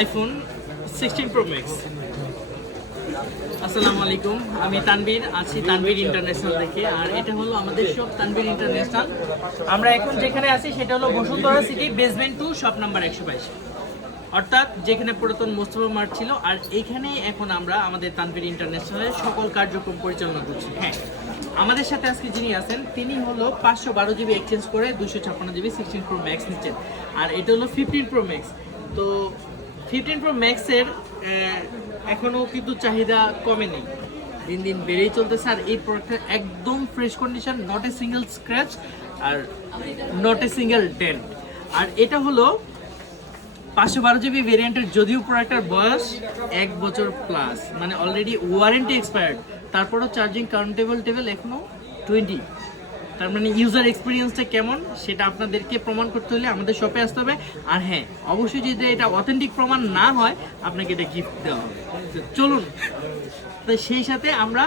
IPhone 16 pro max. আসসালামু আলাইকুম, আমি তানভীর আছি তানভীর ইন্টারন্যাশনাল থেকে। আর এটা হলো আমাদের শপ তানভীর ইন্টারন্যাশনাল। আমরা এখন যেখানে আছি সেটা হলো Bashundhara city basement 2 shop number 122, অর্থাৎ যেখানে পুরাতন মোস্তফা মার্ট ছিল। আর এইখানেই এখন আমরা আমাদের তানভীর ইন্টারন্যাশনালের সকল কার্যক্রম পরিচালনা করছি। হ্যাঁ, আমাদের সাথে আজকে যিনি আছেন তিনি হলো 512 জিবি এক্সচেঞ্জ করে 256 জিবি 16 প্রো ম্যাক্স নিচ্ছেন। আর এটা হলো 15 প্রো ম্যাক্স। তো 15 প্রো ম্যাক্সের এখনও কিন্তু চাহিদা কমেনি, দিন দিন বেড়েই চলতেছে। আর এই প্রোডাক্টটা একদম fresh condition, not a single scratch আর নট এ সিঙ্গেল ডেন্ট। আর এটা হলো 512 জিবি ভেরিয়েন্টের, যদিও প্রোডাক্টের বয়স 1 বছর প্লাস, মানে অলরেডি ওয়ারেন্টি এক্সপায়ার্ড, তারপরও চার্জিং কাউন্টেবল এখনও 20। তার মানে ইউজার এক্সপিরিয়েন্সটা কেমন সেটা আপনাদেরকে প্রমাণ করতে হলে আমাদের শপে আসতে হবে। আর হ্যাঁ, অবশ্যই যদি এটা অথেন্টিক প্রমাণ না হয় আপনাকে এটা গিফট দেওয়া হবে। চলুন, তো সেই সাথে আমরা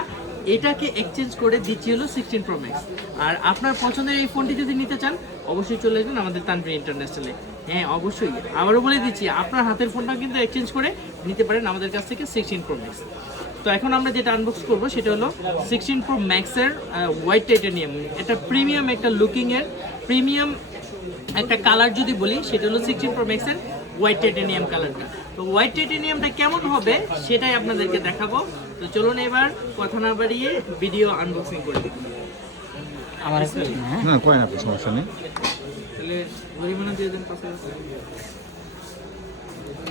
এটাকে এক্সচেঞ্জ করে দিচ্ছি হলো 16 প্রো ম্যাক্স। আর আপনার পছন্দের এই ফোনটি যদি নিতে চান অবশ্যই চলে আসবেন আমাদের তানভীর ইন্টারন্যাশনালে। হ্যাঁ অবশ্যই, আবারও বলে দিচ্ছি, আপনার হাতের ফোনটা কিন্তু এক্সচেঞ্জ করে নিতে পারেন আমাদের কাছ থেকে 16 প্রো ম্যাক্স। তো এখন আমরা যেটা আনবক্স করবো সেটা হলো 16 প্রো ম্যাক্সের হোয়াইট টাইটানিয়াম। এটা প্রিমিয়াম একটা লুকিংয়ের প্রিমিয়াম একটা কালার যদি বলি সেটা হলো 16 প্রো ম্যাক্সের হোয়াইট টাইটানিয়াম কালারটা। তো হোয়াইট টাইটানিয়ামটা কেমন হবে সেটাই আপনাদেরকে দেখাবো। তো চলুন এবার কথা না বাড়িয়ে ভিডিও আনবক্সিং করে দিই। আমার না কয় না, সমস্যা নেই। তাহলে গরিমানা দিয়ে দেন পাশে।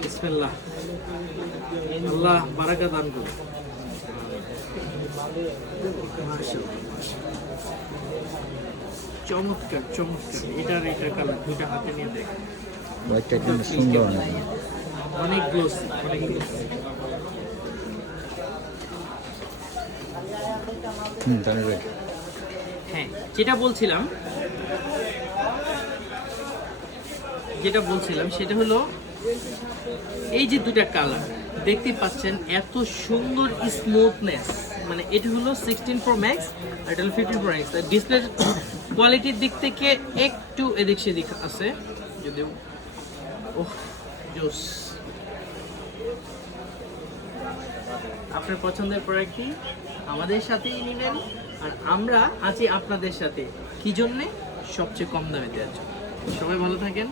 বিসমিল্লাহ, আল্লাহ বারাকা দান করুন। চমৎকার চমৎকার, এটার কালার দুইটা হাতে নিয়ে দেখেন, হোয়াইটটা কিন্তু সুন্দর না, অনেক গ্লোসি অনেক গ্লোসি। তাহলে হ্যাঁ, যেটা বলছিলাম সেটা হলো এই যে দুটা কালার দেখতে পাচ্ছেন, এত সুন্দর স্মুথনেস। মানে এটা হলো 16 প্রো ম্যাক্স আর এটা হলো 15 প্রো ম্যাক্স। ডিসপ্লে কোয়ালিটির দিক থেকে একটু এদিক সেদিক আছে, যদিও ওহ জোস। আপনার পছন্দের প্রোডাক্টটি আমাদের সাথেই নেবেন, আর আমরা আছি আপনাদের সাথে। কি জন্যে? সবচেয়ে কম দামে দেওয়ার জন্য। সবাই ভালো থাকেন।